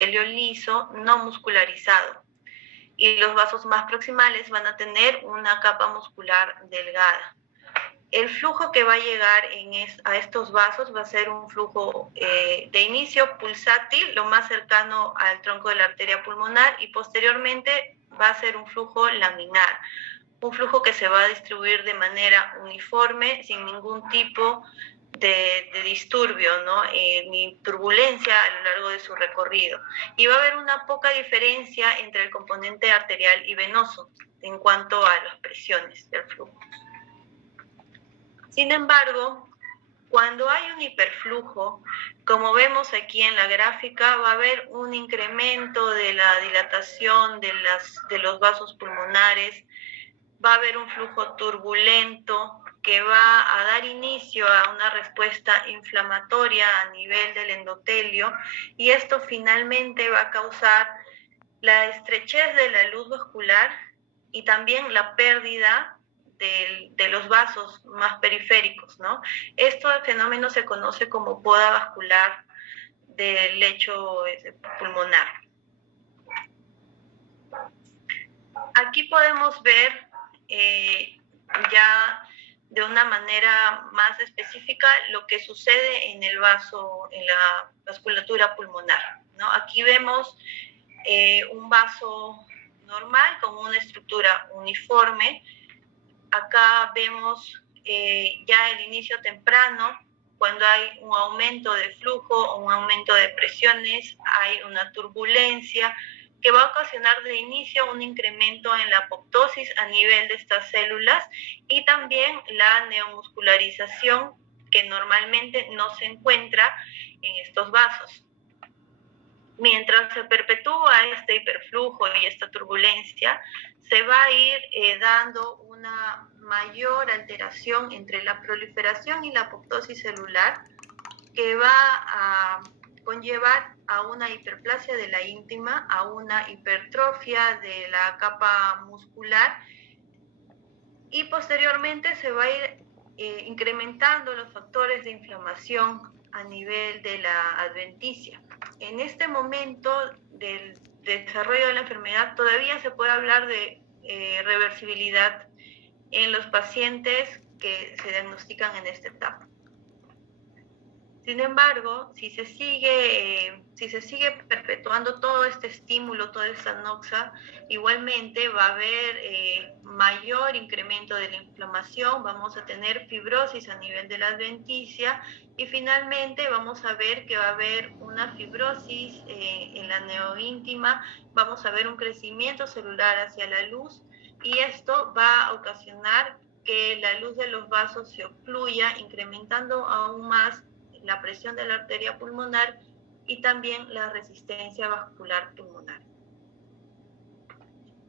liso no muscularizado. Y los vasos más proximales van a tener una capa muscular delgada. El flujo que va a llegar a estos vasos va a ser un flujo de inicio pulsátil, lo más cercano al tronco de la arteria pulmonar, y posteriormente va a ser un flujo laminar, un flujo que se va a distribuir de manera uniforme, sin ningún tipo de disturbio, ¿no? Ni turbulencia a lo largo de su recorrido. Y va a haber una poca diferencia entre el componente arterial y venoso en cuanto a las presiones del flujo. Sin embargo, cuando hay un hiperflujo, como vemos aquí en la gráfica, va a haber un incremento de la dilatación de los vasos pulmonares, va a haber un flujo turbulento que va a dar inicio a una respuesta inflamatoria a nivel del endotelio, y esto finalmente va a causar la estrechez de la luz vascular y también la pérdida de los vasos más periféricos, ¿no? Este fenómeno se conoce como poda vascular del lecho pulmonar. Aquí podemos ver ya de una manera más específica lo que sucede en el vaso, en la vasculatura pulmonar, ¿no? Aquí vemos un vaso normal con una estructura uniforme. Acá vemos ya el inicio temprano, cuando hay un aumento de flujo o un aumento de presiones, hay una turbulencia que va a ocasionar de inicio un incremento en la apoptosis a nivel de estas células y también la neomuscularización que normalmente no se encuentra en estos vasos. Mientras se perpetúa este hiperflujo y esta turbulencia, se va a ir dando una mayor alteración entre la proliferación y la apoptosis celular, que va a conllevar a una hiperplasia de la íntima, a una hipertrofia de la capa muscular, y posteriormente se va a ir incrementando los factores de inflamación a nivel de la adventicia. En este momento del desarrollo de la enfermedad todavía se puede hablar de reversibilidad en los pacientes que se diagnostican en esta etapa. Sin embargo, si se sigue perpetuando todo este estímulo, toda esta noxa, igualmente va a haber mayor incremento de la inflamación, vamos a tener fibrosis a nivel de la adventicia y finalmente vamos a ver que va a haber una fibrosis en la neoíntima, vamos a ver un crecimiento celular hacia la luz y esto va a ocasionar que la luz de los vasos se ocluya, incrementando aún más la presión de la arteria pulmonar y también la resistencia vascular pulmonar.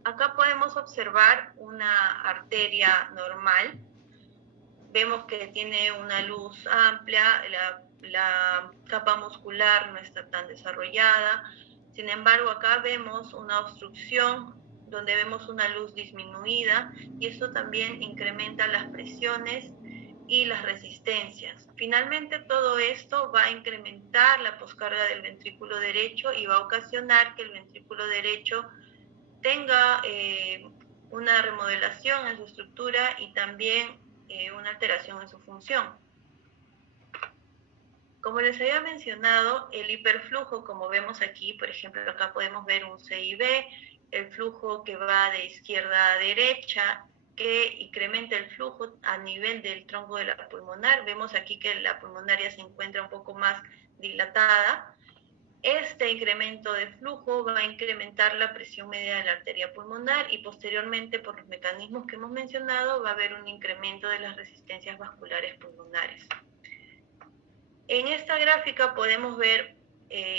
Acá podemos observar una arteria normal. Vemos que tiene una luz amplia, la capa muscular no está tan desarrollada. Sin embargo, acá vemos una obstrucción donde vemos una luz disminuida y eso también incrementa las presiones y las resistencias. Finalmente, todo esto va a incrementar la poscarga del ventrículo derecho y va a ocasionar que el ventrículo derecho tenga una remodelación en su estructura y también una alteración en su función. Como les había mencionado, el hiperflujo, como vemos aquí, por ejemplo, acá podemos ver un CIB, el flujo que va de izquierda a derecha, que incrementa el flujo a nivel del tronco de la pulmonar. Vemos aquí que la pulmonaria se encuentra un poco más dilatada. Este incremento de flujo va a incrementar la presión media de la arteria pulmonar y posteriormente, por los mecanismos que hemos mencionado, va a haber un incremento de las resistencias vasculares pulmonares. En esta gráfica podemos ver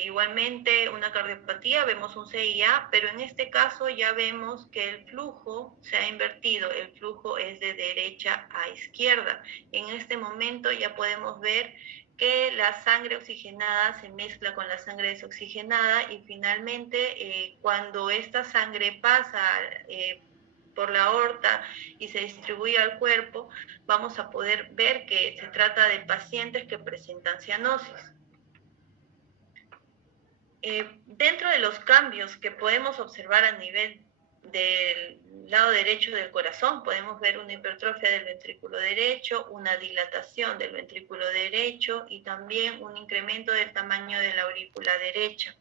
igualmente una cardiopatía, vemos un CIA, pero en este caso ya vemos que el flujo se ha invertido, el flujo es de derecha a izquierda. En este momento ya podemos ver que la sangre oxigenada se mezcla con la sangre desoxigenada y finalmente cuando esta sangre pasa por la aorta y se distribuye al cuerpo, vamos a poder ver que se trata de pacientes que presentan cianosis. Dentro de los cambios que podemos observar a nivel del lado derecho del corazón, podemos ver una hipertrofia del ventrículo derecho, una dilatación del ventrículo derecho y también un incremento del tamaño de la aurícula derecha.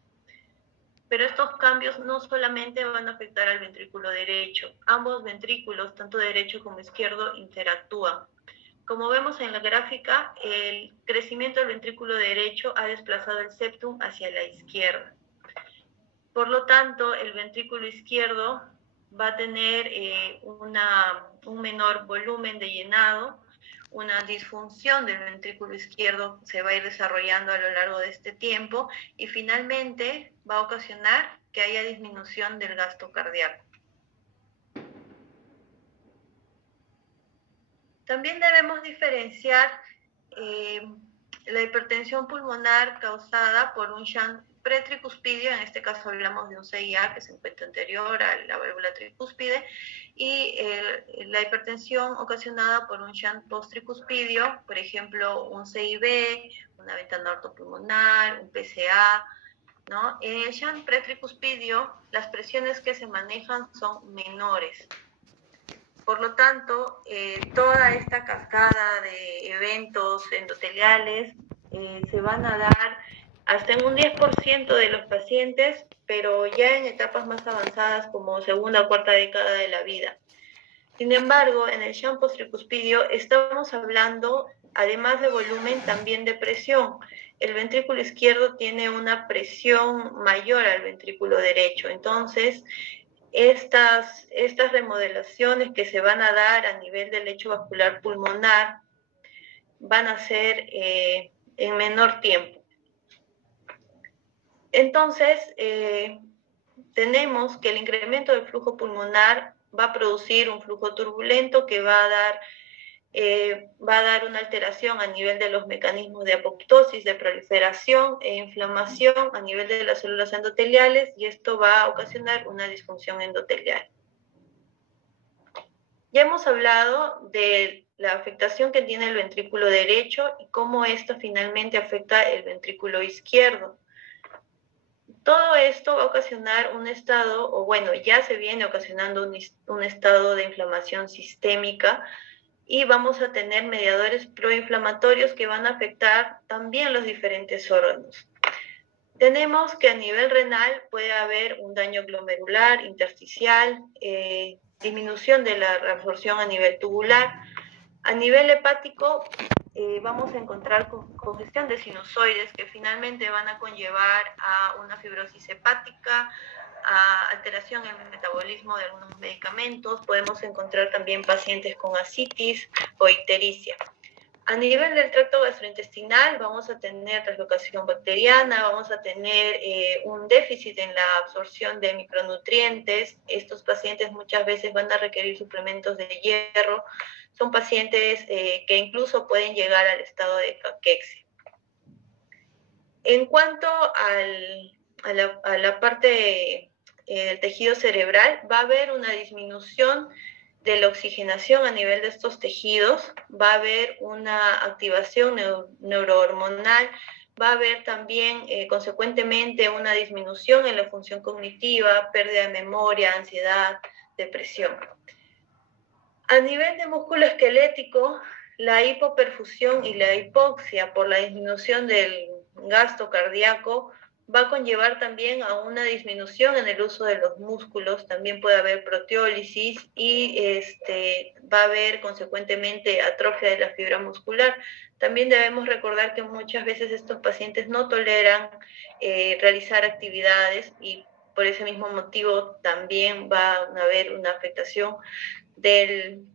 Pero estos cambios no solamente van a afectar al ventrículo derecho, ambos ventrículos, tanto derecho como izquierdo, interactúan. Como vemos en la gráfica, el crecimiento del ventrículo derecho ha desplazado el septum hacia la izquierda. Por lo tanto, el ventrículo izquierdo va a tener un menor volumen de llenado, una disfunción del ventrículo izquierdo se va a ir desarrollando a lo largo de este tiempo y finalmente va a ocasionar que haya disminución del gasto cardíaco. También debemos diferenciar la hipertensión pulmonar causada por un shunt pretricuspidio, en este caso hablamos de un CIA que se encuentra anterior a la válvula tricúspide, y la hipertensión ocasionada por un shunt postricuspidio, por ejemplo, un CIB, una ventana ortopulmonar, un PCA, ¿no? En el shunt pretricuspidio, las presiones que se manejan son menores. Por lo tanto, toda esta cascada de eventos endoteliales se van a dar hasta en un 10% de los pacientes, pero ya en etapas más avanzadas como segunda o cuarta década de la vida. Sin embargo, en el shunt postricuspidio estamos hablando, además de volumen, también de presión. El ventrículo izquierdo tiene una presión mayor al ventrículo derecho, entonces estas remodelaciones que se van a dar a nivel del lecho vascular pulmonar van a ser en menor tiempo. Entonces, tenemos que el incremento del flujo pulmonar va a producir un flujo turbulento que va a dar una alteración a nivel de los mecanismos de apoptosis, de proliferación e inflamación a nivel de las células endoteliales, y esto va a ocasionar una disfunción endotelial. Ya hemos hablado de la afectación que tiene el ventrículo derecho y cómo esto finalmente afecta el ventrículo izquierdo. Todo esto va a ocasionar un estado, o bueno, ya se viene ocasionando un estado de inflamación sistémica, y vamos a tener mediadores proinflamatorios que van a afectar también los diferentes órganos. Tenemos que a nivel renal puede haber un daño glomerular, intersticial, disminución de la reabsorción a nivel tubular. A nivel hepático vamos a encontrar congestión de sinusoides que finalmente van a conllevar a una fibrosis hepática, a alteración en el metabolismo de algunos medicamentos. Podemos encontrar también pacientes con ascitis o ictericia. A nivel del tracto gastrointestinal vamos a tener translocación bacteriana, vamos a tener un déficit en la absorción de micronutrientes. Estos pacientes muchas veces van a requerir suplementos de hierro. Son pacientes que incluso pueden llegar al estado de caquexia. En cuanto a la parte del tejido cerebral, va a haber una disminución de la oxigenación a nivel de estos tejidos, va a haber una activación neurohormonal, va a haber también consecuentemente una disminución en la función cognitiva, pérdida de memoria, ansiedad, depresión. A nivel de músculo esquelético, la hipoperfusión y la hipoxia por la disminución del gasto cardíaco va a conllevar también a una disminución en el uso de los músculos. También puede haber proteólisis y va a haber consecuentemente atrofia de la fibra muscular. También debemos recordar que muchas veces estos pacientes no toleran realizar actividades, y por ese mismo motivo también va a haber una afectación del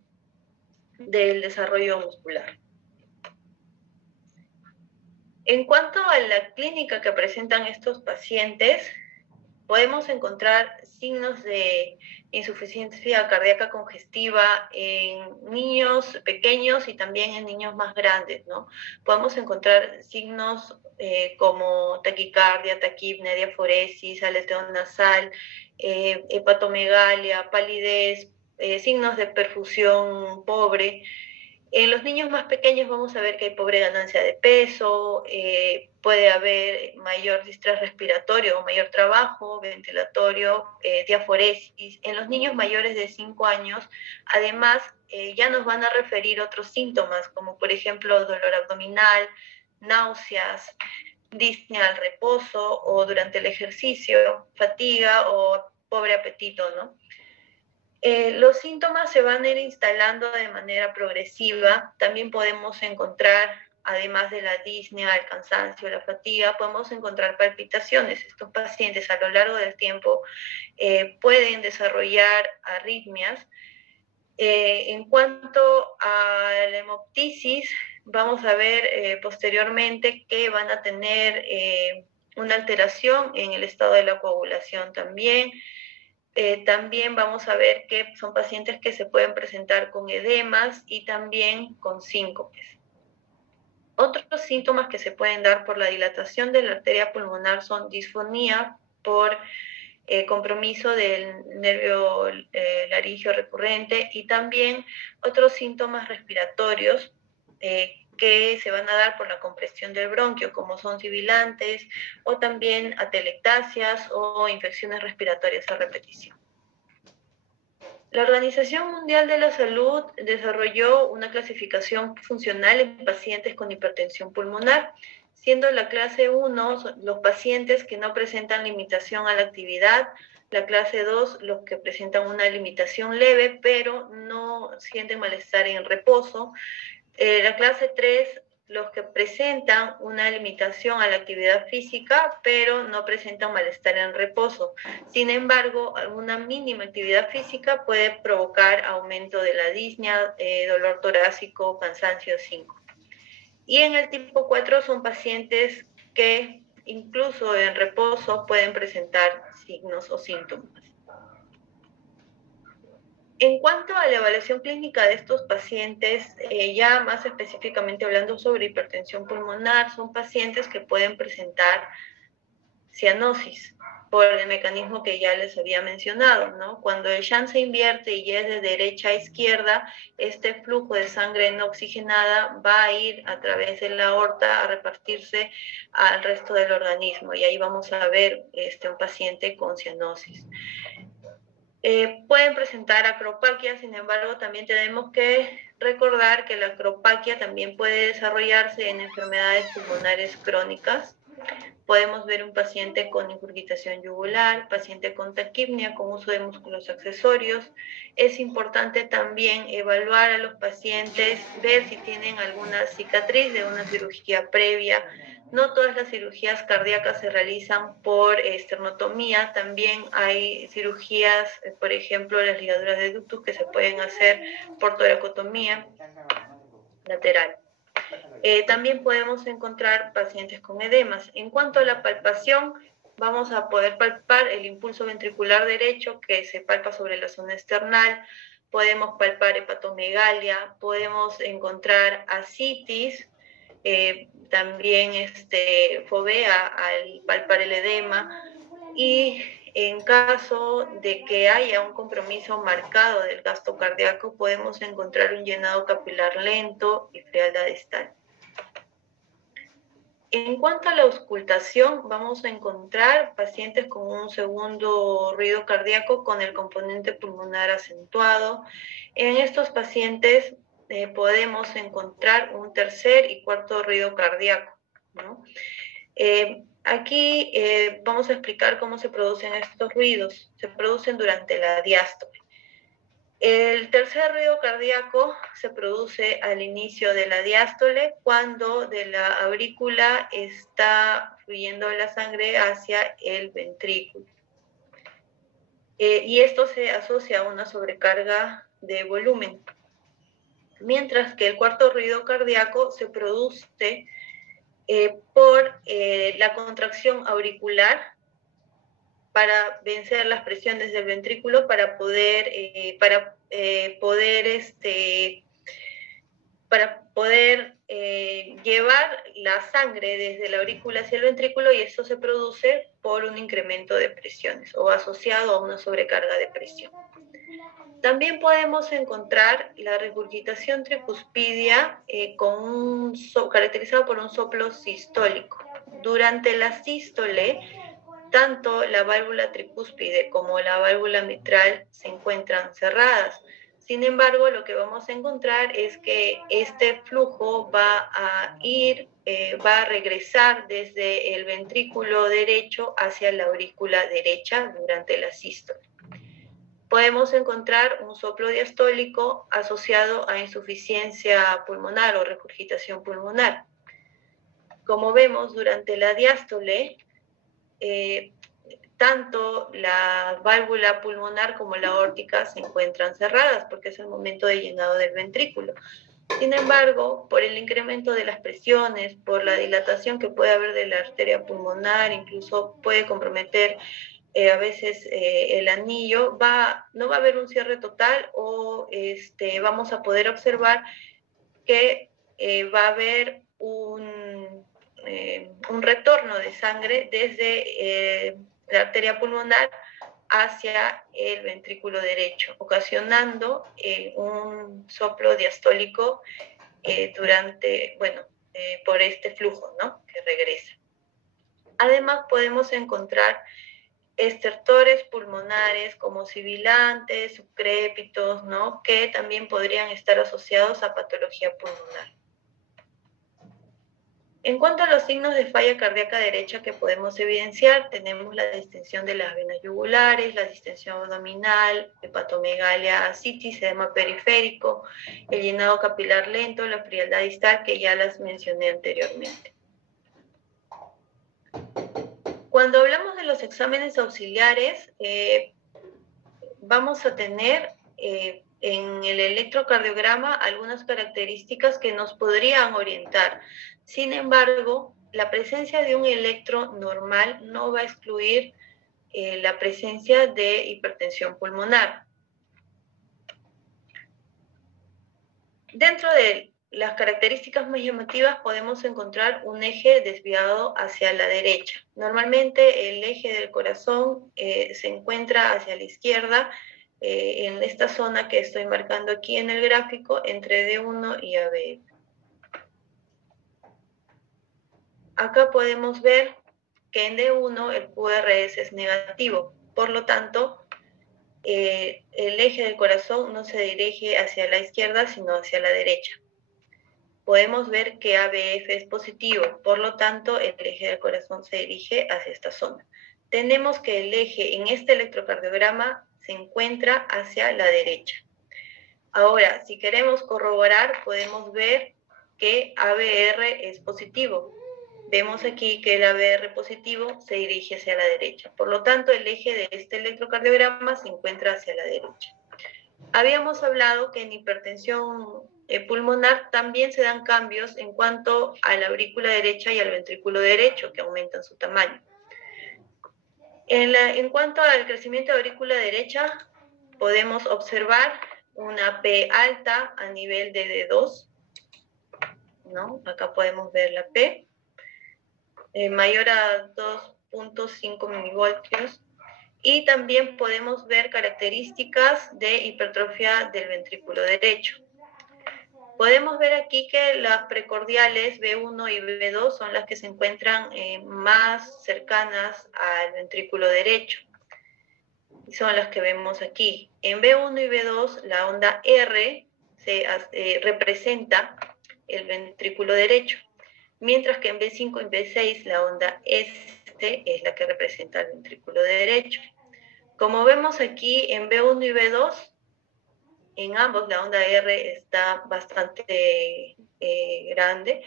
desarrollo muscular. En cuanto a la clínica que presentan estos pacientes, podemos encontrar signos de insuficiencia cardíaca congestiva en niños pequeños y también en niños más grandes, ¿no? Podemos encontrar signos como taquicardia, taquipnea, diaforesis, aleteo nasal, hepatomegalia, palidez, signos de perfusión pobre. En los niños más pequeños vamos a ver que hay pobre ganancia de peso, puede haber mayor distrés respiratorio o mayor trabajo ventilatorio, diaforesis. En los niños mayores de 5 años, además, ya nos van a referir otros síntomas, como por ejemplo dolor abdominal, náuseas, disnea al reposo o durante el ejercicio, fatiga o pobre apetito, ¿no? Los síntomas se van a ir instalando de manera progresiva. También podemos encontrar, además de la disnea, el cansancio, la fatiga, podemos encontrar palpitaciones. Estos pacientes a lo largo del tiempo pueden desarrollar arritmias. En cuanto a la hemoptisis, vamos a ver posteriormente que van a tener una alteración en el estado de la coagulación también. También vamos a ver que son pacientes que se pueden presentar con edemas y también con síncopes. Otros síntomas que se pueden dar por la dilatación de la arteria pulmonar son disfonía por compromiso del nervio laríngeo recurrente y también otros síntomas respiratorios que se van a dar por la compresión del bronquio, como son sibilantes o también atelectasias o infecciones respiratorias a repetición. La Organización Mundial de la Salud desarrolló una clasificación funcional en pacientes con hipertensión pulmonar, siendo la clase 1 los pacientes que no presentan limitación a la actividad, la clase 2 los que presentan una limitación leve pero no sienten malestar en reposo, la clase 3 los que presentan una limitación a la actividad física, pero no presentan malestar en reposo. Sin embargo, alguna mínima actividad física puede provocar aumento de la disnea, dolor torácico, cansancio, síncope. Y en el tipo 4 son pacientes que incluso en reposo pueden presentar signos o síntomas. En cuanto a la evaluación clínica de estos pacientes, ya más específicamente hablando sobre hipertensión pulmonar, son pacientes que pueden presentar cianosis por el mecanismo que ya les había mencionado, ¿no? Cuando el shunt se invierte y es de derecha a izquierda, este flujo de sangre no oxigenada va a ir a través de la aorta a repartirse al resto del organismo y ahí vamos a ver un paciente con cianosis. Pueden presentar acropaquia, sin embargo, también tenemos que recordar que la acropaquia también puede desarrollarse en enfermedades pulmonares crónicas. Podemos ver un paciente con incurgitación yugular, paciente con taquipnea, con uso de músculos accesorios. Es importante también evaluar a los pacientes, ver si tienen alguna cicatriz de una cirugía previa. No todas las cirugías cardíacas se realizan por esternotomía, también hay cirugías, por ejemplo, las ligaduras de ductus que se pueden hacer por toracotomía lateral. También podemos encontrar pacientes con edemas. En cuanto a la palpación, vamos a poder palpar el impulso ventricular derecho que se palpa sobre la zona esternal, podemos palpar hepatomegalia, podemos encontrar ascitis, también fovea al palpar el edema, y en caso de que haya un compromiso marcado del gasto cardíaco, podemos encontrar un llenado capilar lento y frialdad distal. En cuanto a la auscultación, vamos a encontrar pacientes con un segundo ruido cardíaco con el componente pulmonar acentuado. En estos pacientes podemos encontrar un tercer y cuarto ruido cardíaco, ¿no? Aquí vamos a explicar cómo se producen estos ruidos. Se producen durante la diástole. El tercer ruido cardíaco se produce al inicio de la diástole cuando de la aurícula está fluyendo la sangre hacia el ventrículo. Y esto se asocia a una sobrecarga de volumen. Mientras que el cuarto ruido cardíaco se produce por la contracción auricular para vencer las presiones del ventrículo, para poder llevar la sangre desde la aurícula hacia el ventrículo, y esto se produce por un incremento de presiones o asociado a una sobrecarga de presión. También podemos encontrar la regurgitación tricuspidia caracterizada por un soplo sistólico. Durante la sístole, tanto la válvula tricúspide como la válvula mitral se encuentran cerradas. Sin embargo, lo que vamos a encontrar es que este flujo va a regresar desde el ventrículo derecho hacia la aurícula derecha durante la sístole. Podemos encontrar un soplo diastólico asociado a insuficiencia pulmonar o regurgitación pulmonar. Como vemos, durante la diástole, tanto la válvula pulmonar como la aórtica se encuentran cerradas porque es el momento de llenado del ventrículo. Sin embargo, por el incremento de las presiones, por la dilatación que puede haber de la arteria pulmonar, incluso puede comprometer a veces el anillo, no va a haber un cierre total o vamos a poder observar que va a haber un retorno de sangre desde la arteria pulmonar hacia el ventrículo derecho, ocasionando un soplo diastólico por este flujo, ¿no?, que regresa. Además, podemos encontrar estertores pulmonares como sibilantes, subcrépitos, ¿no?, que también podrían estar asociados a patología pulmonar. En cuanto a los signos de falla cardíaca derecha que podemos evidenciar, tenemos la distensión de las venas yugulares, la distensión abdominal, hepatomegalia, ascitis, edema periférico, el llenado capilar lento, la frialdad distal, que ya las mencioné anteriormente. Cuando hablamos de los exámenes auxiliares, vamos a tener en el electrocardiograma algunas características que nos podrían orientar. Sin embargo, la presencia de un electro normal no va a excluir la presencia de hipertensión pulmonar. Dentro de las características más llamativas podemos encontrar un eje desviado hacia la derecha. Normalmente el eje del corazón se encuentra hacia la izquierda, en esta zona que estoy marcando aquí en el gráfico, entre D1 y ABF. Acá podemos ver que en D1 el QRS es negativo, por lo tanto, el eje del corazón no se dirige hacia la izquierda, sino hacia la derecha. Podemos ver que ABF es positivo, por lo tanto, el eje del corazón se dirige hacia esta zona. Tenemos que el eje en este electrocardiograma se encuentra hacia la derecha. Ahora, si queremos corroborar, podemos ver que ABR es positivo. Vemos aquí que el ABR positivo se dirige hacia la derecha. Por lo tanto, el eje de este electrocardiograma se encuentra hacia la derecha. Habíamos hablado que en hipertensión pulmonar también se dan cambios en cuanto a la aurícula derecha y al ventrículo derecho, que aumentan su tamaño. En cuanto al crecimiento de aurícula derecha, podemos observar una P alta a nivel de D2, ¿no? Acá podemos ver la P, mayor a 2.5 milivoltios, y también podemos ver características de hipertrofia del ventrículo derecho. Podemos ver aquí que las precordiales B1 y B2 son las que se encuentran más cercanas al ventrículo derecho. Y son las que vemos aquí. En B1 y B2 la onda R representa el ventrículo derecho, mientras que en B5 y B6 la onda S es la que representa el ventrículo derecho. Como vemos aquí en B1 y B2, en ambos la onda R está bastante grande,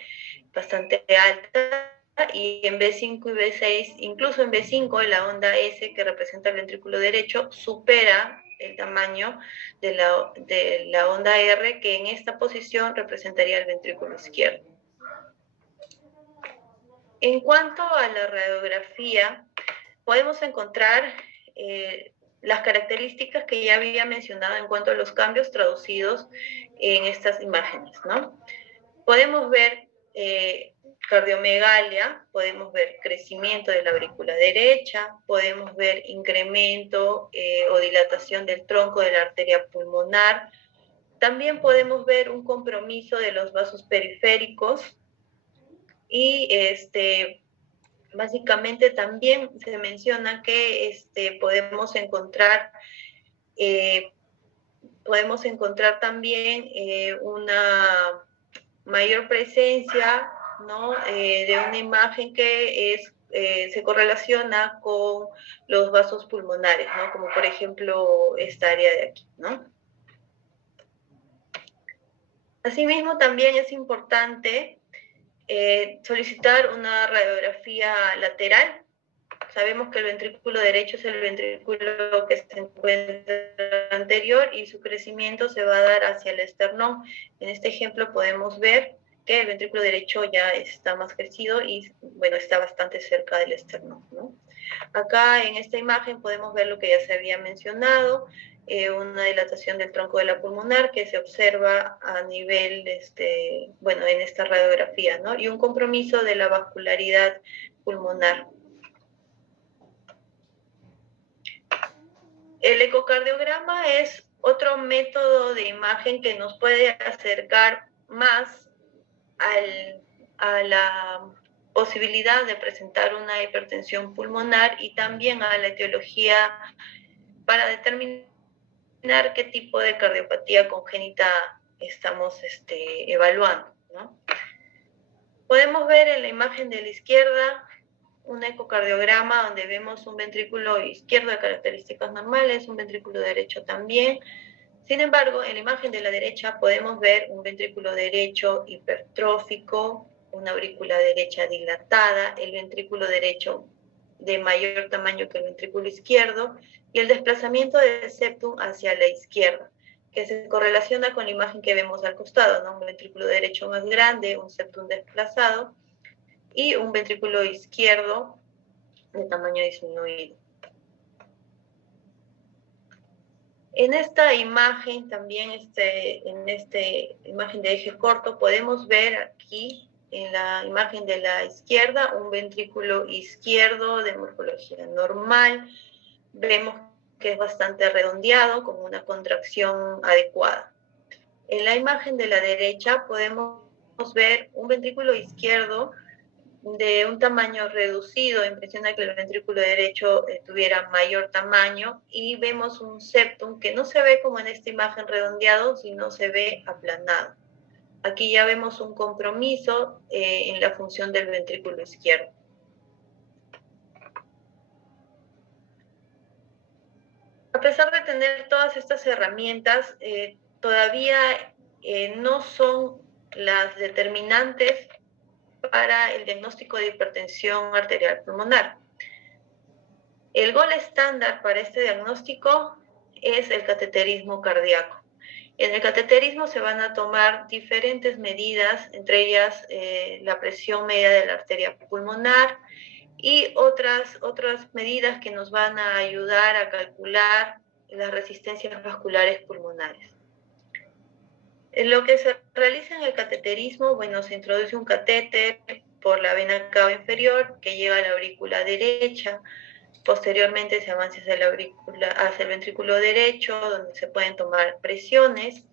bastante alta, y en B5 y B6, incluso en B5, la onda S, que representa el ventrículo derecho, supera el tamaño de la onda R, que en esta posición representaría el ventrículo izquierdo. En cuanto a la radiografía, podemos encontrar las características que ya había mencionado en cuanto a los cambios traducidos en estas imágenes, ¿no? Podemos ver cardiomegalia, podemos ver crecimiento de la aurícula derecha, podemos ver incremento o dilatación del tronco de la arteria pulmonar. También podemos ver un compromiso de los vasos periféricos y básicamente también se menciona que podemos encontrar también una mayor presencia, ¿no? De una imagen que se correlaciona con los vasos pulmonares, ¿no? Como por ejemplo esta área de aquí, ¿no? Asimismo, también es importante solicitar una radiografía lateral. Sabemos que el ventrículo derecho es el ventrículo que se encuentra anterior y su crecimiento se va a dar hacia el esternón. En este ejemplo podemos ver que el ventrículo derecho ya está más crecido y, bueno, está bastante cerca del esternón, ¿no? Acá en esta imagen podemos ver lo que ya se había mencionado, una dilatación del tronco de la pulmonar que se observa a nivel, en esta radiografía, ¿no? Y un compromiso de la vascularidad pulmonar. El ecocardiograma es otro método de imagen que nos puede acercar más a la posibilidad de presentar una hipertensión pulmonar y también a la etiología para determinar qué tipo de cardiopatía congénita estamos evaluando, ¿no? Podemos ver en la imagen de la izquierda un ecocardiograma donde vemos un ventrículo izquierdo de características normales, un ventrículo derecho también. Sin embargo, en la imagen de la derecha podemos ver un ventrículo derecho hipertrófico, una aurícula derecha dilatada, el ventrículo derecho de mayor tamaño que el ventrículo izquierdo y el desplazamiento del septum hacia la izquierda, que se correlaciona con la imagen que vemos al costado, ¿no? Un ventrículo derecho más grande, un septum desplazado y un ventrículo izquierdo de tamaño disminuido. En esta imagen también, en esta imagen de eje corto, podemos ver aquí en la imagen de la izquierda un ventrículo izquierdo de morfología normal. Vemos que es bastante redondeado, con una contracción adecuada. En la imagen de la derecha podemos ver un ventrículo izquierdo de un tamaño reducido, impresiona que el ventrículo derecho tuviera mayor tamaño, y vemos un septum que no se ve como en esta imagen redondeado, sino se ve aplanado. Aquí ya vemos un compromiso en la función del ventrículo izquierdo. A pesar de tener todas estas herramientas, todavía no son las determinantes para el diagnóstico de hipertensión arterial pulmonar. El gol estándar para este diagnóstico es el cateterismo cardíaco. En el cateterismo se van a tomar diferentes medidas, entre ellas la presión media de la arteria pulmonar y otras medidas que nos van a ayudar a calcular las resistencias vasculares pulmonares. En lo que se realiza en el cateterismo, bueno, se introduce un catéter por la vena cava inferior que llega a la aurícula derecha. Posteriormente se avanza hacia el ventrículo derecho, donde se pueden tomar presiones,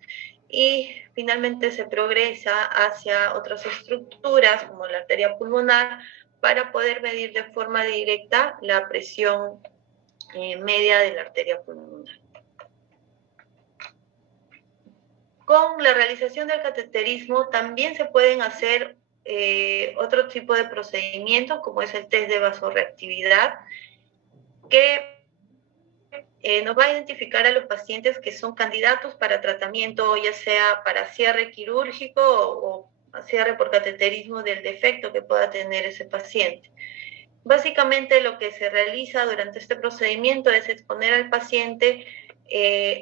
y finalmente se progresa hacia otras estructuras como la arteria pulmonar para poder medir de forma directa la presión media de la arteria pulmonar. Con la realización del cateterismo también se pueden hacer otro tipo de procedimientos, como es el test de vasorreactividad, que nos va a identificar a los pacientes que son candidatos para tratamiento, ya sea para cierre quirúrgico o cierre por cateterismo del defecto que pueda tener ese paciente. Básicamente lo que se realiza durante este procedimiento es exponer al paciente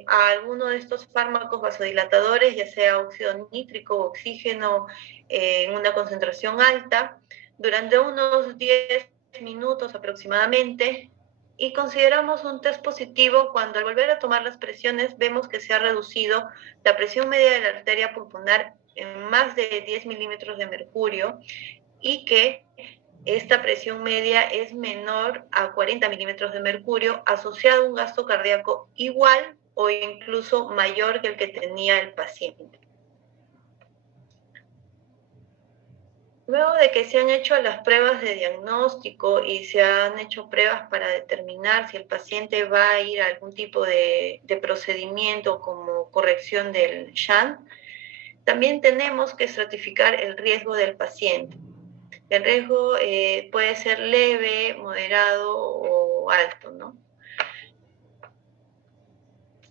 a alguno de estos fármacos vasodilatadores, ya sea óxido nítrico o oxígeno en una concentración alta, durante unos 10 minutos aproximadamente, y consideramos un test positivo cuando al volver a tomar las presiones vemos que se ha reducido la presión media de la arteria pulmonar en más de 10 milímetros de mercurio, y que esta presión media es menor a 40 milímetros de mercurio, asociado a un gasto cardíaco igual o incluso mayor que el que tenía el paciente. Luego de que se han hecho las pruebas de diagnóstico y se han hecho pruebas para determinar si el paciente va a ir a algún tipo de procedimiento como corrección del shunt, también tenemos que estratificar el riesgo del paciente. El riesgo puede ser leve, moderado o alto, ¿no?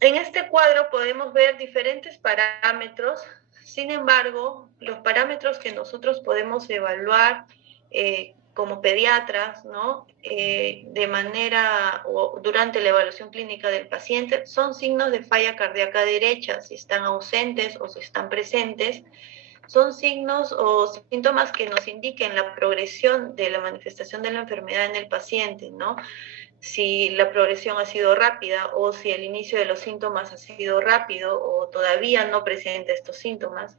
En este cuadro podemos ver diferentes parámetros. Sin embargo, los parámetros que nosotros podemos evaluar como pediatras, ¿no? De manera o durante la evaluación clínica del paciente, son signos de falla cardíaca derecha, si están ausentes o si están presentes. Son signos o síntomas que nos indiquen la progresión de la manifestación de la enfermedad en el paciente, ¿no? Si la progresión ha sido rápida o si el inicio de los síntomas ha sido rápido o todavía no presenta estos síntomas,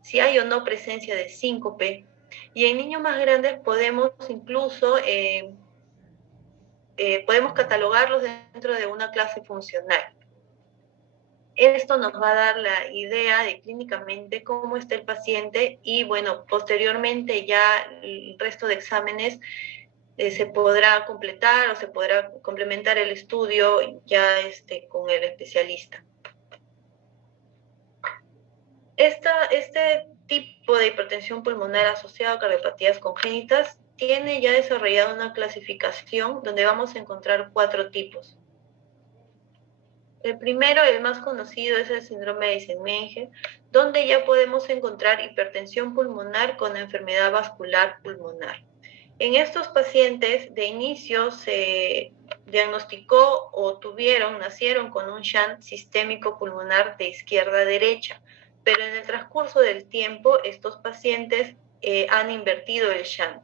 si hay o no presencia de síncope. Y en niños más grandes podemos incluso podemos catalogarlos dentro de una clase funcional. Esto nos va a dar la idea de clínicamente cómo está el paciente y, bueno, posteriormente ya el resto de exámenes se podrá completar o se podrá complementar el estudio ya con el especialista. Este tipo de hipertensión pulmonar asociada a cardiopatías congénitas tiene ya desarrollado una clasificación donde vamos a encontrar 4 tipos. El primero, el más conocido, es el síndrome de Eisenmenger, donde ya podemos encontrar hipertensión pulmonar con enfermedad vascular pulmonar. En estos pacientes, de inicio se diagnosticó o nacieron con un shunt sistémico pulmonar de izquierda a derecha, pero en el transcurso del tiempo estos pacientes han invertido el shunt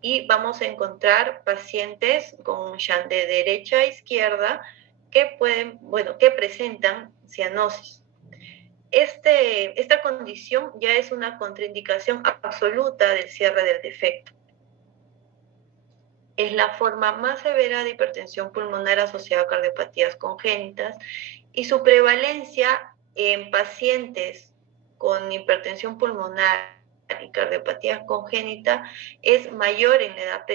y vamos a encontrar pacientes con un shunt de derecha a izquierda que presentan cianosis. Esta condición ya es una contraindicación absoluta del cierre del defecto. Es la forma más severa de hipertensión pulmonar asociada a cardiopatías congénitas y su prevalencia en pacientes con hipertensión pulmonar y cardiopatías congénitas es mayor en la edad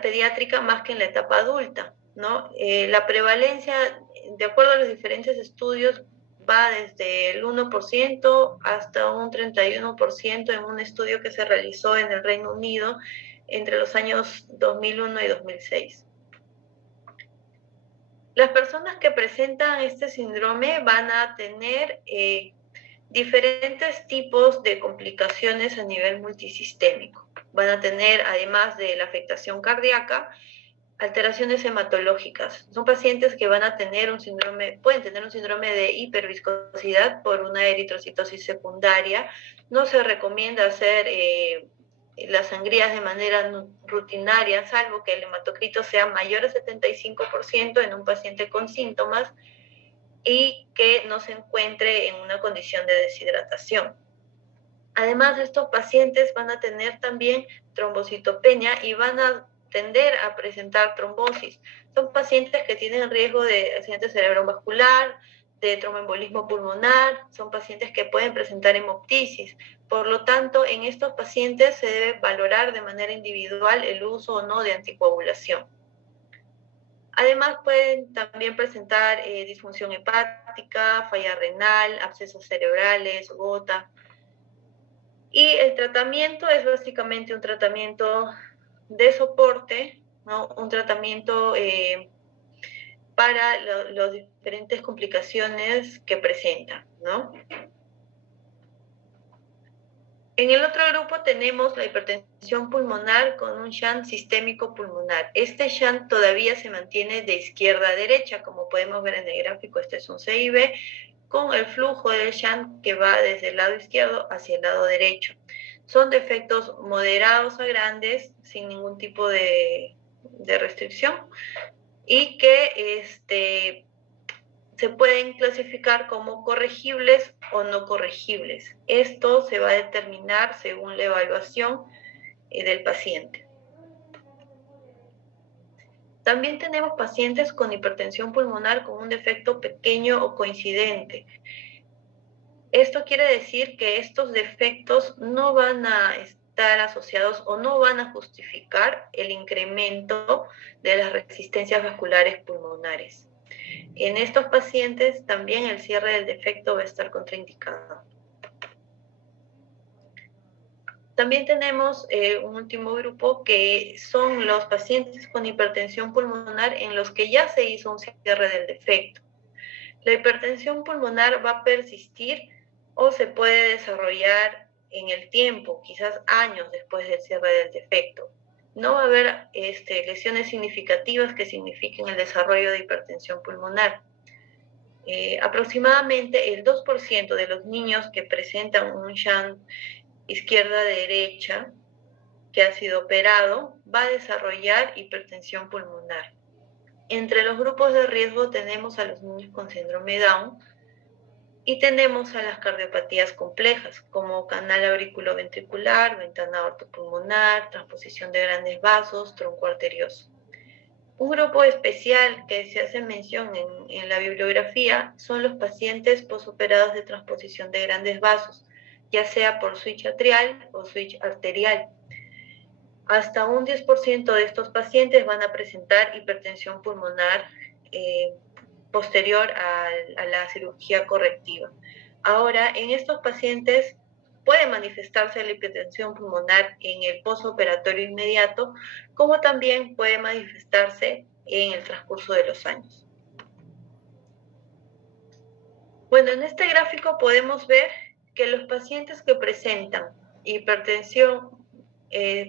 pediátrica más que en la etapa adulta, ¿no? La prevalencia, de acuerdo a los diferentes estudios, va desde el 1% hasta un 31% en un estudio que se realizó en el Reino Unido entre los años 2001 y 2006. Las personas que presentan este síndrome van a tener diferentes tipos de complicaciones a nivel multisistémico. Van a tener, además de la afectación cardíaca, alteraciones hematológicas. Son pacientes que pueden tener un síndrome de hiperviscosidad por una eritrocitosis secundaria. No se recomienda hacer las sangrías de manera rutinaria, salvo que el hematocrito sea mayor a 75% en un paciente con síntomas y que no se encuentre en una condición de deshidratación. Además, estos pacientes van a tener también trombocitopenia y van a tender a presentar trombosis. Son pacientes que tienen riesgo de accidente cerebrovascular, de tromboembolismo pulmonar, son pacientes que pueden presentar hemoptisis. Por lo tanto, en estos pacientes se debe valorar de manera individual el uso o no de anticoagulación. Además, pueden también presentar disfunción hepática, falla renal, abscesos cerebrales, gota. Y el tratamiento es básicamente un tratamiento de soporte, ¿no? Un tratamiento para las diferentes complicaciones que presentan, ¿no? En el otro grupo tenemos la hipertensión pulmonar con un shunt sistémico pulmonar. Este shunt todavía se mantiene de izquierda a derecha, como podemos ver en el gráfico, este es un CIB, con el flujo del shunt que va desde el lado izquierdo hacia el lado derecho. Son defectos moderados a grandes, sin ningún tipo de restricción, y que se pueden clasificar como corregibles o no corregibles. Esto se va a determinar según la evaluación del paciente. También tenemos pacientes con hipertensión pulmonar con un defecto pequeño o coincidente. Esto quiere decir que estos defectos no van a estar asociados o no van a justificar el incremento de las resistencias vasculares pulmonares. En estos pacientes también el cierre del defecto va a estar contraindicado. También tenemos un último grupo que son los pacientes con hipertensión pulmonar en los que ya se hizo un cierre del defecto. La hipertensión pulmonar va a persistir o se puede desarrollar en el tiempo, quizás años después del cierre del defecto. No va a haber lesiones significativas que signifiquen el desarrollo de hipertensión pulmonar. Aproximadamente el 2% de los niños que presentan un shunt izquierda-derecha que ha sido operado va a desarrollar hipertensión pulmonar. Entre los grupos de riesgo tenemos a los niños con síndrome Down y tenemos a las cardiopatías complejas como canal auriculoventricular, ventana aortopulmonar, transposición de grandes vasos, tronco arterioso. Un grupo especial que se hace mención en la bibliografía son los pacientes posoperados de transposición de grandes vasos, ya sea por switch atrial o switch arterial. Hasta un 10% de estos pacientes van a presentar hipertensión pulmonar posterior a la cirugía correctiva. Ahora, en estos pacientes puede manifestarse la hipertensión pulmonar en el posoperatorio inmediato, como también puede manifestarse en el transcurso de los años. Bueno, en este gráfico podemos ver que los pacientes que presentan hipertensión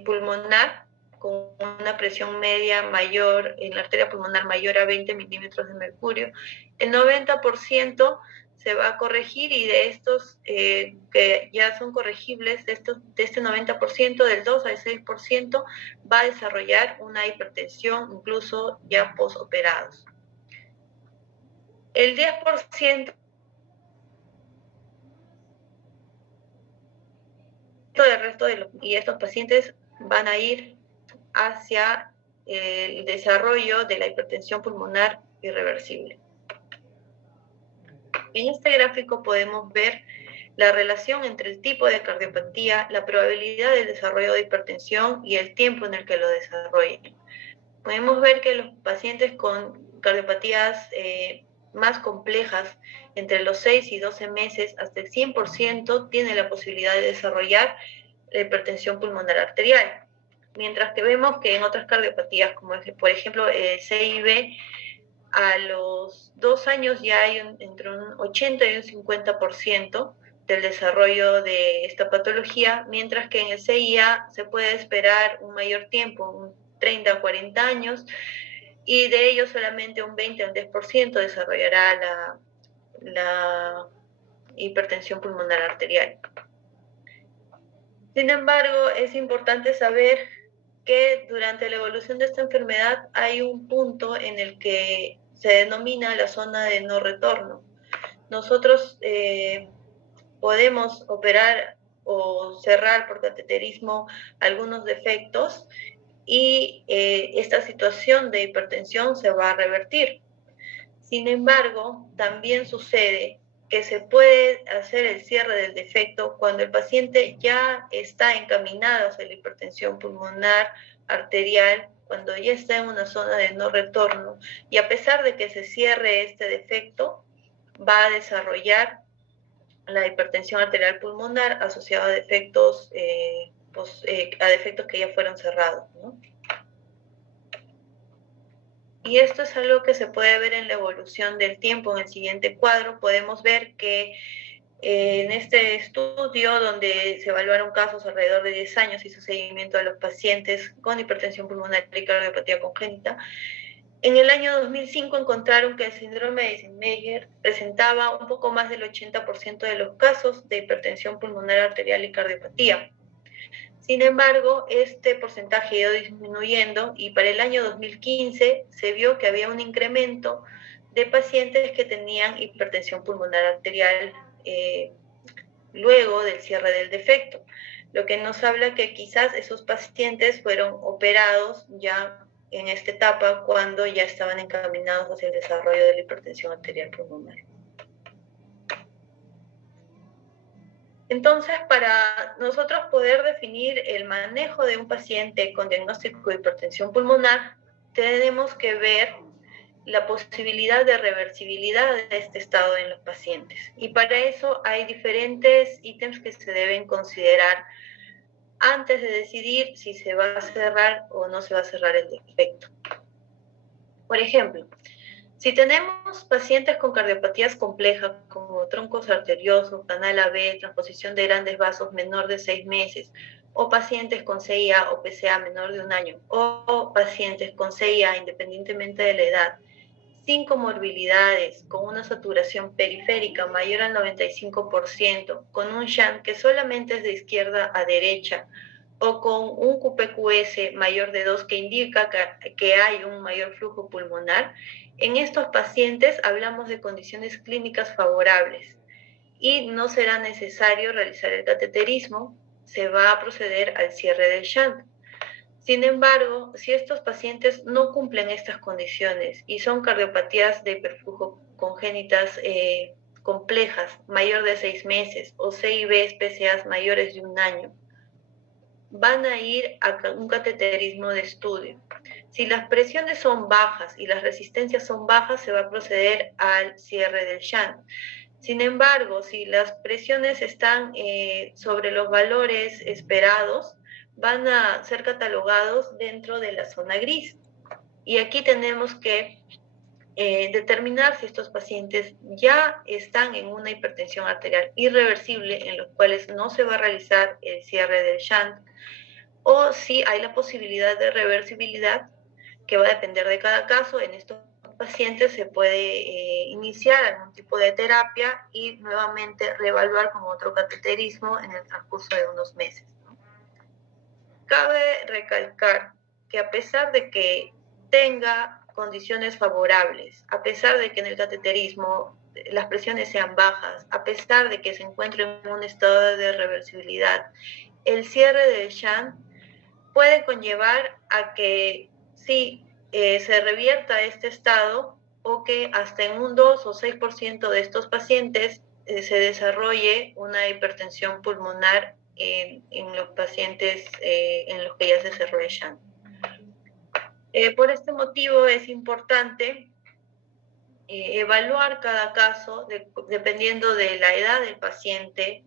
pulmonar con una presión media mayor, en la arteria pulmonar mayor a 20 milímetros de mercurio, el 90% se va a corregir y de estos que ya son corregibles, de este 90%, del 2 al 6% va a desarrollar una hipertensión incluso ya posoperados. El 10% del resto y estos pacientes van a ir hacia el desarrollo de la hipertensión pulmonar irreversible. En este gráfico podemos ver la relación entre el tipo de cardiopatía, la probabilidad del desarrollo de hipertensión y el tiempo en el que lo desarrollen. Podemos ver que los pacientes con cardiopatías más complejas, entre los 6 y 12 meses, hasta el 100% tiene la posibilidad de desarrollar la hipertensión pulmonar arterial. Mientras que vemos que en otras cardiopatías, como por ejemplo CIB, a los 2 años ya hay entre un 80 y un 50% del desarrollo de esta patología, mientras que en el CIA se puede esperar un mayor tiempo, un 30 o 40 años, y de ellos solamente un 20 o un 10% desarrollará la hipertensión pulmonar arterial. Sin embargo, es importante saber que durante la evolución de esta enfermedad hay un punto en el que se denomina la zona de no retorno. Nosotros podemos operar o cerrar por cateterismo algunos defectos y esta situación de hipertensión se va a revertir. Sin embargo, también sucede que se puede hacer el cierre del defecto cuando el paciente ya está encaminado hacia la hipertensión pulmonar arterial, cuando ya está en una zona de no retorno, y a pesar de que se cierre este defecto, va a desarrollar la hipertensión arterial pulmonar asociada a defectos, que ya fueron cerrados, ¿no? Y esto es algo que se puede ver en la evolución del tiempo. En el siguiente cuadro podemos ver que en este estudio, donde se evaluaron casos alrededor de 10 años, hizo seguimiento a los pacientes con hipertensión pulmonar y cardiopatía congénita. En el año 2005 encontraron que el síndrome de Eisenmenger presentaba un poco más del 80% de los casos de hipertensión pulmonar arterial y cardiopatía. Sin embargo, este porcentaje ha ido disminuyendo y para el año 2015 se vio que había un incremento de pacientes que tenían hipertensión pulmonar arterial luego del cierre del defecto, lo que nos habla que quizás esos pacientes fueron operados ya en esta etapa cuando ya estaban encaminados hacia el desarrollo de la hipertensión arterial pulmonar. Entonces, para nosotros poder definir el manejo de un paciente con diagnóstico de hipertensión pulmonar, tenemos que ver la posibilidad de reversibilidad de este estado en los pacientes. Y para eso hay diferentes ítems que se deben considerar antes de decidir si se va a cerrar o no se va a cerrar el defecto. Por ejemplo, si tenemos pacientes con cardiopatías complejas como troncos arteriosos, canal AB, transposición de grandes vasos menor de 6 meses, o pacientes con CIA o PCA menor de 1 año, o pacientes con CIA independientemente de la edad, sin comorbilidades, con una saturación periférica mayor al 95%, con un shunt que solamente es de izquierda a derecha, o con un QPQS mayor de 2 que indica que hay un mayor flujo pulmonar, en estos pacientes hablamos de condiciones clínicas favorables y no será necesario realizar el cateterismo, se va a proceder al cierre del shunt. Sin embargo, si estos pacientes no cumplen estas condiciones y son cardiopatías de hiperflujo congénitas complejas, mayor de 6 meses, o CIBs, PCAs mayores de 1 año, van a ir a un cateterismo de estudio. Si las presiones son bajas y las resistencias son bajas, se va a proceder al cierre del shunt. Sin embargo, si las presiones están sobre los valores esperados, van a ser catalogados dentro de la zona gris. Y aquí tenemos que determinar si estos pacientes ya están en una hipertensión arterial irreversible, en los cuales no se va a realizar el cierre del shunt, o si hay la posibilidad de reversibilidad, que va a depender de cada caso. En estos pacientes se puede iniciar algún tipo de terapia y nuevamente reevaluar con otro cateterismo en el transcurso de unos meses, ¿no? Cabe recalcar que a pesar de que tenga condiciones favorables, a pesar de que en el cateterismo las presiones sean bajas, a pesar de que se encuentre en un estado de reversibilidad, el cierre del shunt puede conllevar a que sí se revierta este estado, o que hasta en un 2 o 6% de estos pacientes se desarrolle una hipertensión pulmonar en los pacientes en los que ya se cerró el shunt. Por este motivo es importante evaluar cada caso dependiendo de la edad del paciente,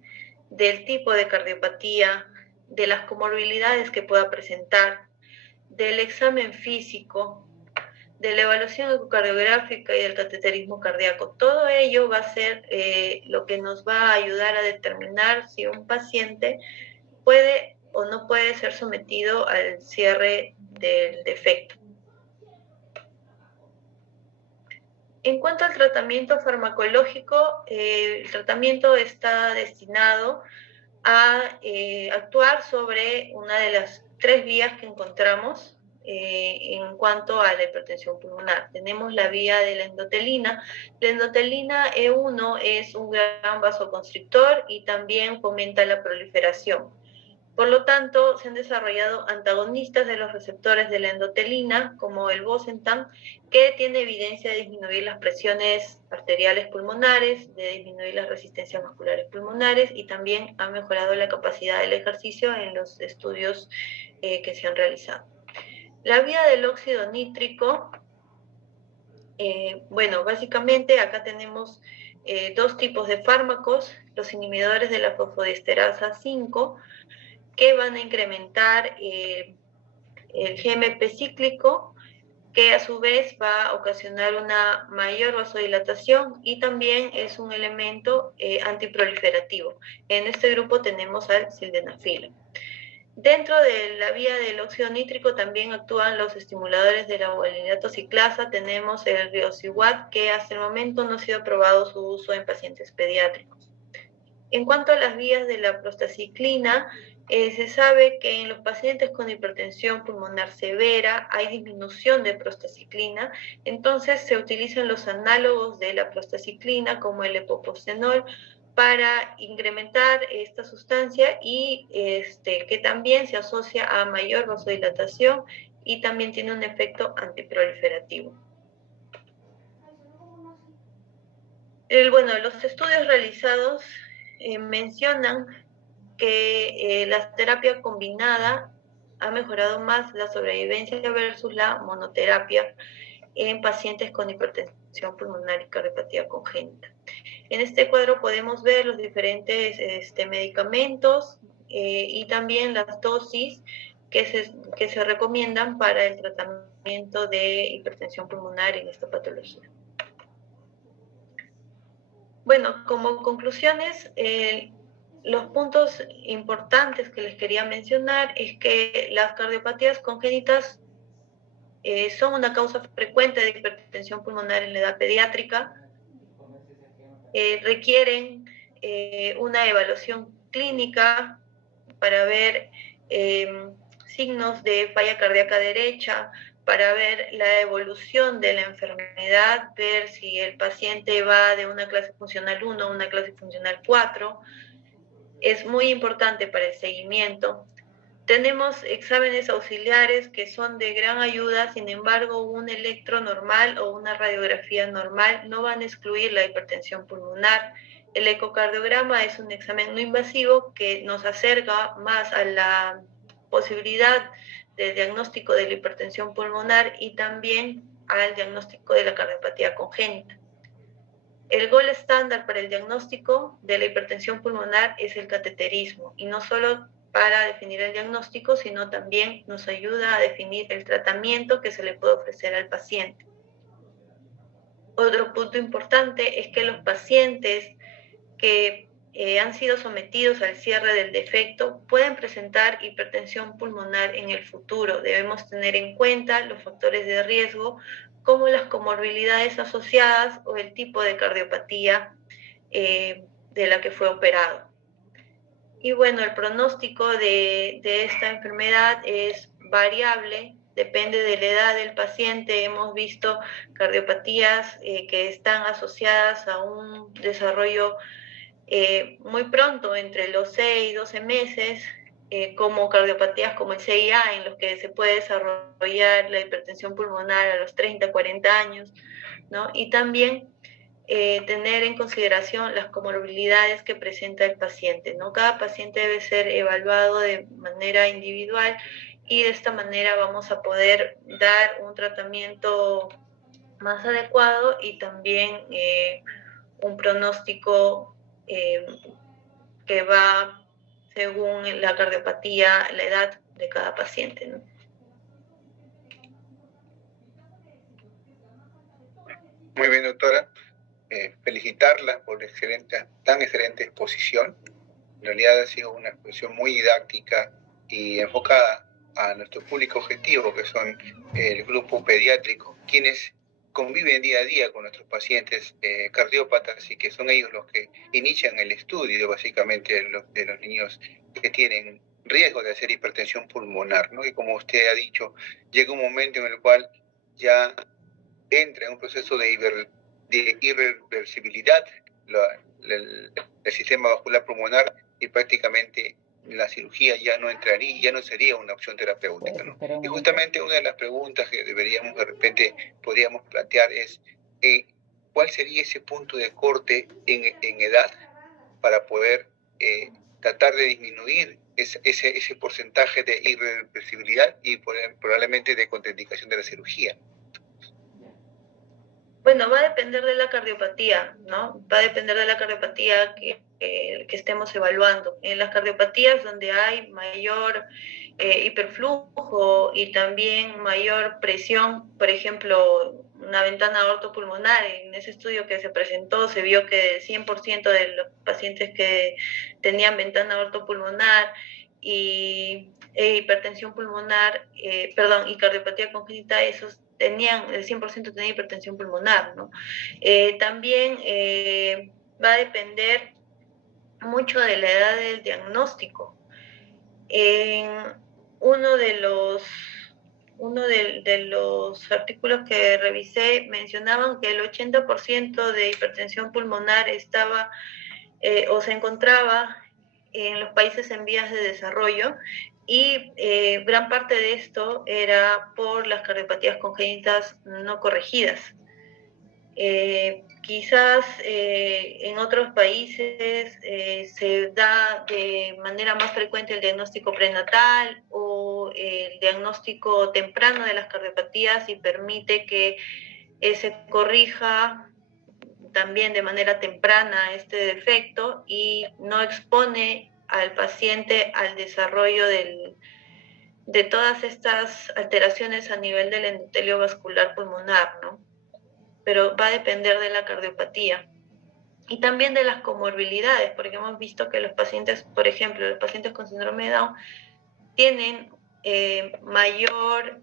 del tipo de cardiopatía, de las comorbilidades que pueda presentar, del examen físico, de la evaluación ecocardiográfica y del cateterismo cardíaco. Todo ello va a ser lo que nos va a ayudar a determinar si un paciente puede o no puede ser sometido al cierre del defecto. En cuanto al tratamiento farmacológico, el tratamiento está destinado a actuar sobre una de las 3 vías que encontramos en cuanto a la hipertensión pulmonar. Tenemos la vía de la endotelina. La endotelina E1 es un gran vasoconstrictor y también fomenta la proliferación. Por lo tanto, se han desarrollado antagonistas de los receptores de la endotelina, como el bosentan, que tiene evidencia de disminuir las presiones arteriales pulmonares, de disminuir las resistencias vasculares pulmonares, y también ha mejorado la capacidad del ejercicio en los estudios que se han realizado. La vía del óxido nítrico, bueno, básicamente acá tenemos 2 tipos de fármacos: los inhibidores de la fosfodiesterasa 5, que van a incrementar el GMP cíclico, que a su vez va a ocasionar una mayor vasodilatación y también es un elemento antiproliferativo. En este grupo tenemos al sildenafil. Dentro de la vía del óxido nítrico también actúan los estimuladores de la valinilato ciclasa. Tenemos el riociguat, que hasta el momento no ha sido aprobado su uso en pacientes pediátricos. En cuanto a las vías de la prostaciclina, Se sabe que en los pacientes con hipertensión pulmonar severa hay disminución de prostaciclina, entonces se utilizan los análogos de la prostaciclina como el epoprostenol para incrementar esta sustancia y que también se asocia a mayor vasodilatación y también tiene un efecto antiproliferativo. Bueno, los estudios realizados mencionan que la terapia combinada ha mejorado más la sobrevivencia versus la monoterapia en pacientes con hipertensión pulmonar y cardiopatía congénita. En este cuadro podemos ver los diferentes medicamentos y también las dosis que se recomiendan para el tratamiento de hipertensión pulmonar en esta patología. Bueno, como conclusiones, los puntos importantes que les quería mencionar es que las cardiopatías congénitas son una causa frecuente de hipertensión pulmonar en la edad pediátrica, requieren una evaluación clínica para ver signos de falla cardíaca derecha, para ver la evolución de la enfermedad, ver si el paciente va de una clase funcional 1 a una clase funcional 4. Es muy importante para el seguimiento. Tenemos exámenes auxiliares que son de gran ayuda, sin embargo, un electro normal o una radiografía normal no van a excluir la hipertensión pulmonar. El ecocardiograma es un examen no invasivo que nos acerca más a la posibilidad de diagnóstico de la hipertensión pulmonar y también al diagnóstico de la cardiopatía congénita. El gol estándar para el diagnóstico de la hipertensión pulmonar es el cateterismo, y no solo para definir el diagnóstico, sino también nos ayuda a definir el tratamiento que se le puede ofrecer al paciente. Otro punto importante es que los pacientes que han sido sometidos al cierre del defecto pueden presentar hipertensión pulmonar en el futuro. Debemos tener en cuenta los factores de riesgo como las comorbilidades asociadas o el tipo de cardiopatía de la que fue operado. Y bueno, el pronóstico de esta enfermedad es variable, depende de la edad del paciente. Hemos visto cardiopatías que están asociadas a un desarrollo muy pronto, entre los 6 y 12 meses, como cardiopatías como el CIA, en los que se puede desarrollar la hipertensión pulmonar a los 30, 40 años, ¿no? Y también tener en consideración las comorbilidades que presenta el paciente, ¿no? Cada paciente debe ser evaluado de manera individual y de esta manera vamos a poder dar un tratamiento más adecuado y también un pronóstico que va según la cardiopatía, la edad de cada paciente, ¿no? Muy bien, doctora. Felicitarla por tan excelente exposición. En realidad ha sido una exposición muy didáctica y enfocada a nuestro público objetivo, que son el grupo pediátrico, quienes conviven día a día con nuestros pacientes cardiópatas, y que son ellos los que inician el estudio básicamente de los niños que tienen riesgo de hacer hipertensión pulmonar, ¿no? Y como usted ha dicho, llega un momento en el cual ya entra en un proceso de irreversibilidad el sistema vascular pulmonar, y prácticamente la cirugía ya no entraría, ya no sería una opción terapéutica, ¿no? Y justamente una de las preguntas que podríamos plantear es ¿cuál sería ese punto de corte en edad para poder tratar de disminuir ese porcentaje de irreversibilidad y probablemente de contraindicación de la cirugía? Bueno, va a depender de la cardiopatía, ¿no? Va a depender de la cardiopatía que estemos evaluando. En las cardiopatías donde hay mayor hiperflujo y también mayor presión, por ejemplo, una ventana aortopulmonar, en ese estudio que se presentó se vio que el 100% de los pacientes que tenían ventana aortopulmonar y hipertensión pulmonar, y cardiopatía congénita, esos tenían, el 100% tenía hipertensión pulmonar, ¿no? También va a depender mucho de la edad del diagnóstico. En uno de los artículos que revisé mencionaban que el 80% de hipertensión pulmonar estaba o se encontraba en los países en vías de desarrollo, y gran parte de esto era por las cardiopatías congénitas no corregidas. Quizás en otros países se da de manera más frecuente el diagnóstico prenatal o el diagnóstico temprano de las cardiopatías, y permite que se corrija también de manera temprana este defecto y no expone al paciente al desarrollo de todas estas alteraciones a nivel del endotelio vascular pulmonar, ¿no? Pero va a depender de la cardiopatía y también de las comorbilidades, porque hemos visto que los pacientes, por ejemplo, los pacientes con síndrome de Down tienen mayor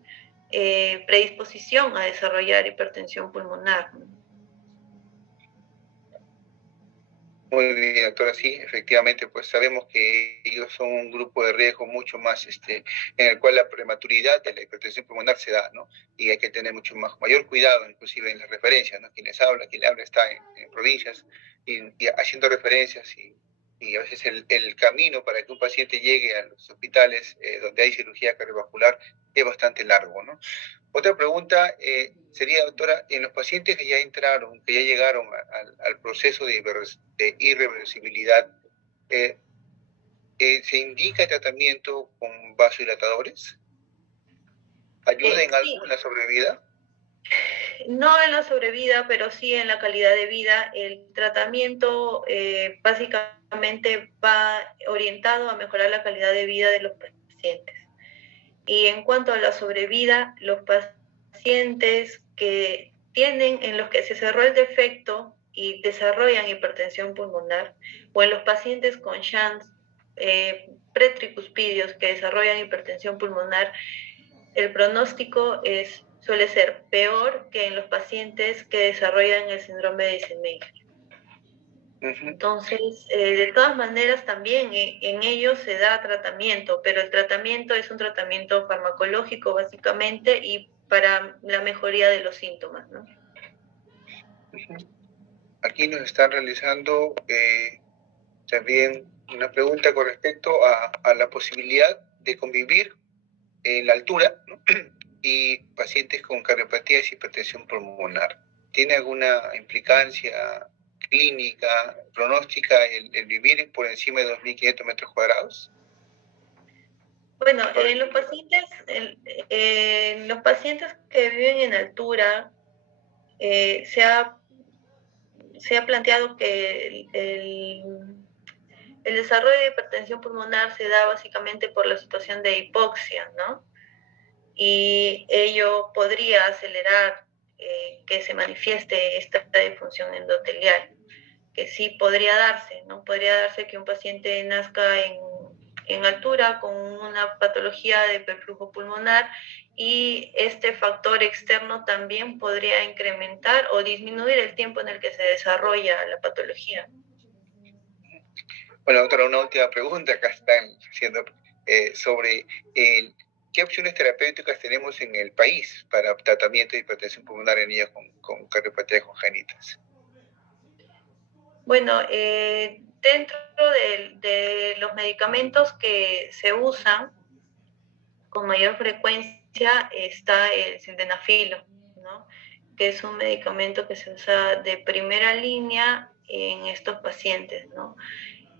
predisposición a desarrollar hipertensión pulmonar, ¿no? Muy bien, doctora, sí, efectivamente, pues sabemos que ellos son un grupo de riesgo mucho más, en el cual la prematuridad de la hipertensión pulmonar se da, ¿no? Y hay que tener mayor cuidado, inclusive en las referencias, ¿no? Quien le habla está en provincias y haciendo referencias y a veces el camino para que un paciente llegue a los hospitales donde hay cirugía cardiovascular es bastante largo, ¿no? Otra pregunta sería, doctora, en los pacientes que ya entraron, que ya llegaron al proceso de irreversibilidad, ¿se indica tratamiento con vasodilatadores? ¿Ayuda en algo en la sobrevida? No en la sobrevida, pero sí en la calidad de vida. El tratamiento básicamente va orientado a mejorar la calidad de vida de los pacientes. Y en cuanto a la sobrevida, los pacientes que tienen, en los que se cerró el defecto y desarrollan hipertensión pulmonar, o en los pacientes con shunts pretricuspidios que desarrollan hipertensión pulmonar, el pronóstico suele ser peor que en los pacientes que desarrollan el síndrome de Eisenmenger. Entonces, de todas maneras, también en ellos se da tratamiento, pero el tratamiento es un tratamiento farmacológico básicamente y para la mejoría de los síntomas, ¿no? Aquí nos están realizando también una pregunta con respecto a la posibilidad de convivir en la altura, ¿no? Y pacientes con cardiopatías y hipertensión pulmonar. ¿Tiene alguna implicancia clínica, pronóstica, el vivir por encima de 2.500 metros cuadrados? Bueno, en los pacientes que viven en altura, se ha planteado que el desarrollo de hipertensión pulmonar se da básicamente por la situación de hipoxia, ¿no? Y ello podría acelerar que se manifieste esta disfunción endotelial, que sí podría darse, ¿no? Podría darse que un paciente nazca en altura con una patología de perflujo pulmonar, y este factor externo también podría incrementar o disminuir el tiempo en el que se desarrolla la patología. Bueno, doctora, una última pregunta. Acá están haciendo sobre qué opciones terapéuticas tenemos en el país para tratamiento de hipertensión pulmonar en niños con cardiopatías congénitas. Bueno, dentro de los medicamentos que se usan con mayor frecuencia está el sildenafilo, ¿no? Que es un medicamento que se usa de primera línea en estos pacientes, ¿no?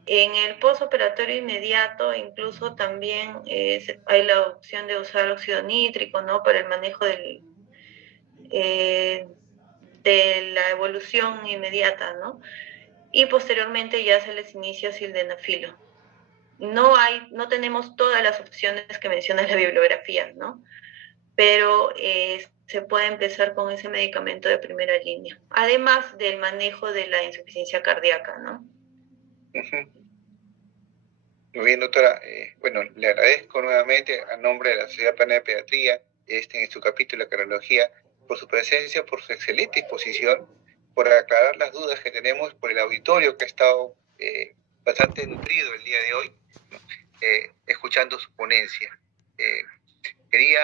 En el postoperatorio inmediato incluso también hay la opción de usar óxido nítrico, ¿no? Para el manejo de la evolución inmediata, ¿no? Y posteriormente ya se les inicia sildenafilo. No tenemos todas las opciones que menciona la bibliografía, ¿no? Pero se puede empezar con ese medicamento de primera línea, además del manejo de la insuficiencia cardíaca, ¿no? Muy bien, doctora. Bueno, le agradezco nuevamente a nombre de la Sociedad Peruana de Pediatría, en su capítulo de cardiología, por su presencia, por su excelente exposición, por aclarar las dudas que tenemos, por el auditorio que ha estado bastante nutrido el día de hoy, ¿no? escuchando su ponencia. Quería,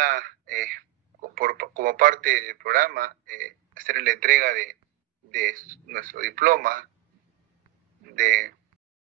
como parte del programa, hacer la entrega de nuestro diploma de